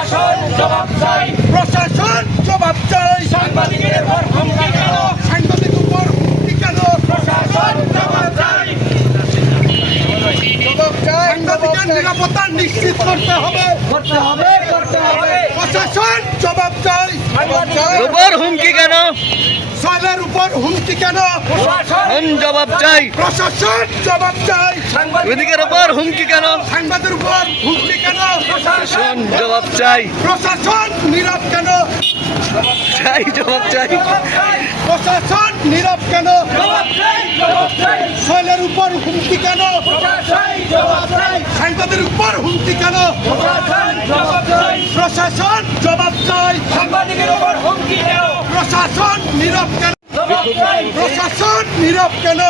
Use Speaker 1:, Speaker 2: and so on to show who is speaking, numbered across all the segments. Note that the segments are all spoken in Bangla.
Speaker 1: প্রশাসন জবাব চাই। প্রশাসন জবাব চাই। সাংবাদিকের উপর হুমকি কেন? সাংবাদিক উপর হুমকি কেন? প্রশাসন জবাব চাই। সাংবাদিকের নিরাপত্তা নিশ্চিত করতে হবে। করতে
Speaker 2: হবে করতে হবে।
Speaker 1: প্রশাসন জবাব চাই। উপর
Speaker 3: হুমকি কেন?
Speaker 1: সাইবার উপর হুমকি কেন?
Speaker 3: প্রশাসন জবাব চাই
Speaker 1: প্রশাসন জবাব চাই।
Speaker 3: সাংবাদিকের উপর হুমকি কেন?
Speaker 1: সাংবাদিকের উপর
Speaker 3: জবাব চাই।
Speaker 1: প্রশাসন নীরব কেন?
Speaker 3: চাই জবাব চাই।
Speaker 1: প্রশাসন নীরব কেন? সোহেলের উপর হুমকি কেন? সাংবাদের উপর হুমকি কেন? প্রশাসন জবাব চাই। সাংবাদিকের উপর
Speaker 2: হুমকি
Speaker 1: দেও প্রশাসন নীরব কেন? প্রশাসন নীরব কেন?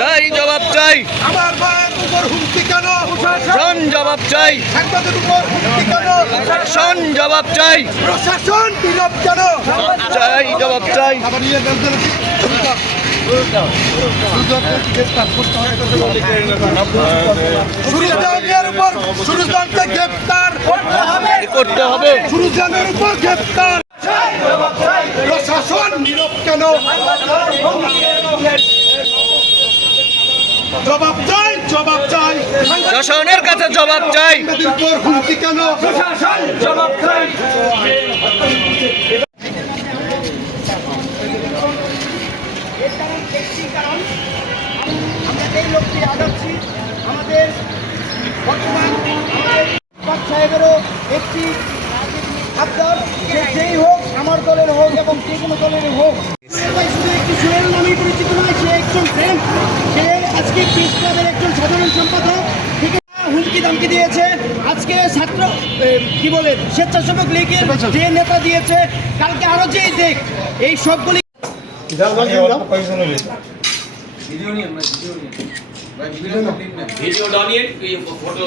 Speaker 3: চাই জবাব চাই
Speaker 1: আমার ভাইয়ের উপর হুমকি কেন
Speaker 3: শোন জবাব চাই। শোন জবাব চাই।
Speaker 1: প্রশাসন
Speaker 3: চাই জবাব চাই।
Speaker 1: উপর গ্রেপ্তার
Speaker 3: করতে হবে।
Speaker 1: উপর গ্রেপ্তার। প্রশাসন নীরব কেন? জবাব চাই জবাব চাই।
Speaker 3: শাসনের কাছে জবাব চাই।
Speaker 2: আমাদের আমাদের একটি যেই হোক আমার দলের হোক এবং যে কোনো দলের হোক একটি সে একজন সে আজকে কি বলে? স্বেচ্ছাসেবক লীগের যে নেতা দিয়েছে কালকে আরও যেই দেখ এই সবগুলি
Speaker 4: ভিডিও ডানিয়ে ভিডিও নিয়ে।
Speaker 3: ভিডিও নিয়ে। ফটো